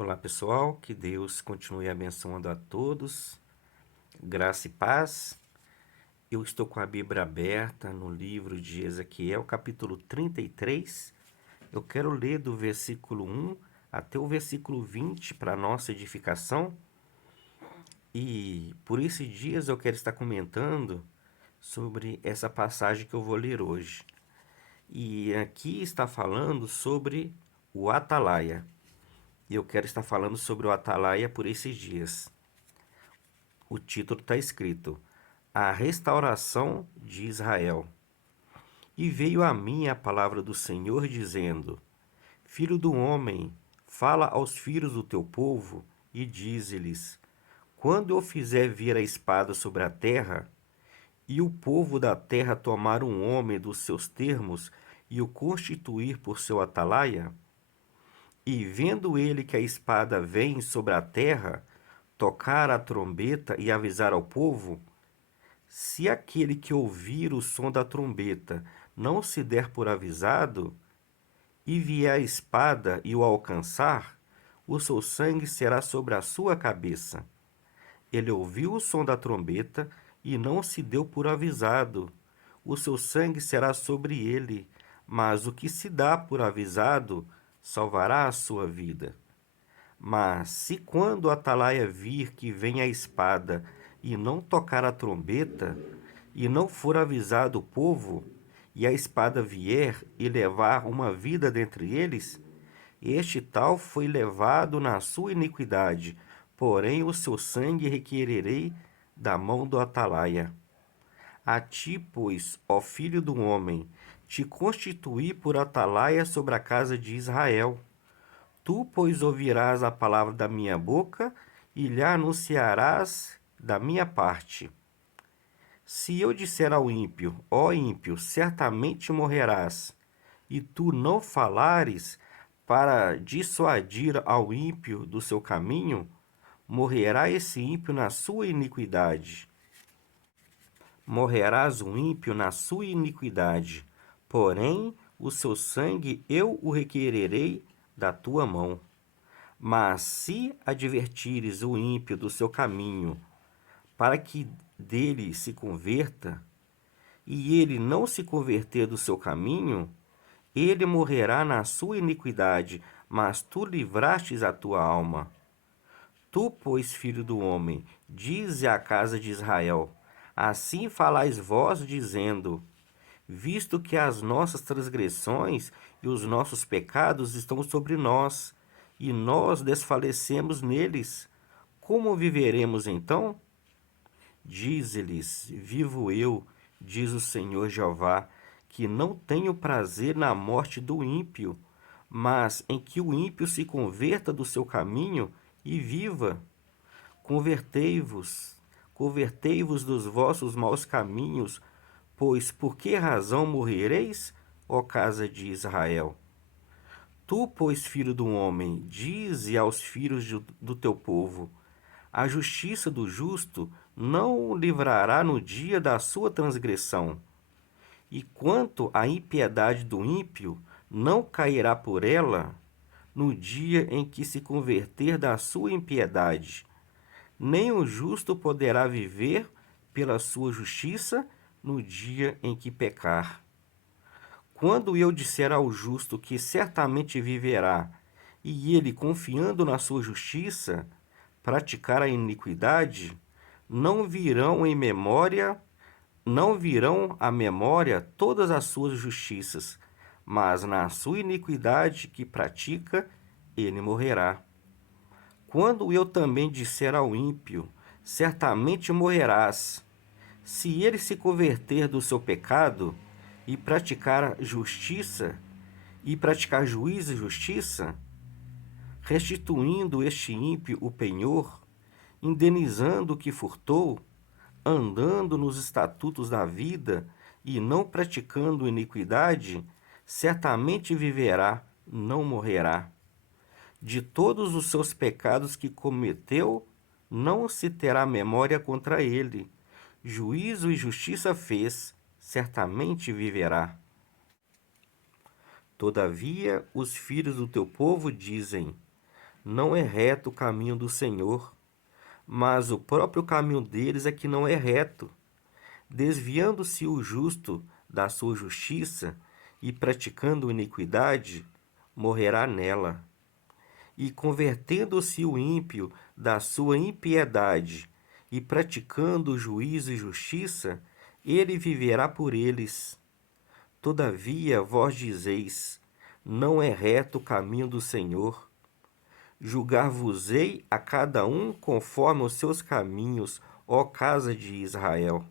Olá pessoal, que Deus continue abençoando a todos, graça e paz. Eu estou com a Bíblia aberta no livro de Ezequiel, capítulo 33. Eu quero ler do versículo 1 até o versículo 20 para nossa edificação. E por esses dias eu quero estar comentando sobre essa passagem que eu vou ler hoje. E aqui está falando sobre o Atalaia. E eu quero estar falando sobre o Atalaia por esses dias. O título está escrito: A restauração de Israel. E veio a mim a palavra do Senhor, dizendo: Filho do homem, fala aos filhos do teu povo e dize-lhes: Quando eu fizer vir a espada sobre a terra, e o povo da terra tomar um homem dos seus termos e o constituir por seu atalaia, e vendo ele que a espada vem sobre a terra, tocar a trombeta e avisar ao povo, se aquele que ouvir o som da trombeta não se der por avisado, e vier a espada e o alcançar, o seu sangue será sobre a sua cabeça. Ele ouviu o som da trombeta e não se deu por avisado. O seu sangue será sobre ele, mas o que se dá por avisado salvará a sua vida. Mas se quando o atalaia vir que vem a espada e não tocar a trombeta, e não for avisado o povo, e a espada vier e levar uma vida dentre eles, este tal foi levado na sua iniquidade, porém o seu sangue requererei da mão do atalaia. A ti, pois, ó filho do homem, te constituí por atalaia sobre a casa de Israel. Tu, pois, ouvirás a palavra da minha boca e lhe anunciarás da minha parte. Se eu disser ao ímpio, ó ímpio, certamente morrerás, e tu não falares para dissuadir ao ímpio do seu caminho, morrerá esse ímpio na sua iniquidade. Morrerás o ímpio na sua iniquidade, porém o seu sangue eu o requererei da tua mão. Mas se advertires o ímpio do seu caminho, para que dele se converta, e ele não se converter do seu caminho, ele morrerá na sua iniquidade, mas tu livrastes a tua alma. Tu, pois, filho do homem, dize à casa de Israel: Assim falais vós, dizendo: Visto que as nossas transgressões e os nossos pecados estão sobre nós, e nós desfalecemos neles, como viveremos então? Dize-lhes: Vivo eu, diz o Senhor Jeová, que não tenho prazer na morte do ímpio, mas em que o ímpio se converta do seu caminho e viva. Convertei-vos, convertei-vos dos vossos maus caminhos, pois por que razão morrereis, ó casa de Israel? Tu, pois, filho do homem, dize aos filhos do teu povo: A justiça do justo não o livrará no dia da sua transgressão, e quanto à impiedade do ímpio, não cairá por ela no dia em que se converter da sua impiedade. Nem o justo poderá viver pela sua justiça no dia em que pecar. Quando eu disser ao justo que certamente viverá, e ele, confiando na sua justiça, praticar a iniquidade, não virão em memória, não virão à memória todas as suas justiças, mas na sua iniquidade que pratica, ele morrerá. Quando eu também disser ao ímpio, certamente morrerás, se ele se converter do seu pecado e praticar justiça, e praticar juízo e justiça, restituindo este ímpio o penhor, indenizando o que furtou, andando nos estatutos da vida e não praticando iniquidade, certamente viverá, não morrerá. De todos os seus pecados que cometeu, não se terá memória contra ele. Juízo e justiça fez, certamente viverá. Todavia, os filhos do teu povo dizem: Não é reto o caminho do Senhor, mas o próprio caminho deles é que não é reto. Desviando-se o justo da sua justiça e praticando iniquidade, morrerá nela. E convertendo-se o ímpio da sua impiedade e praticando juízo e justiça, ele viverá por eles. Todavia vós dizeis: não é reto o caminho do Senhor. Julgar-vos-ei a cada um conforme os seus caminhos, ó casa de Israel.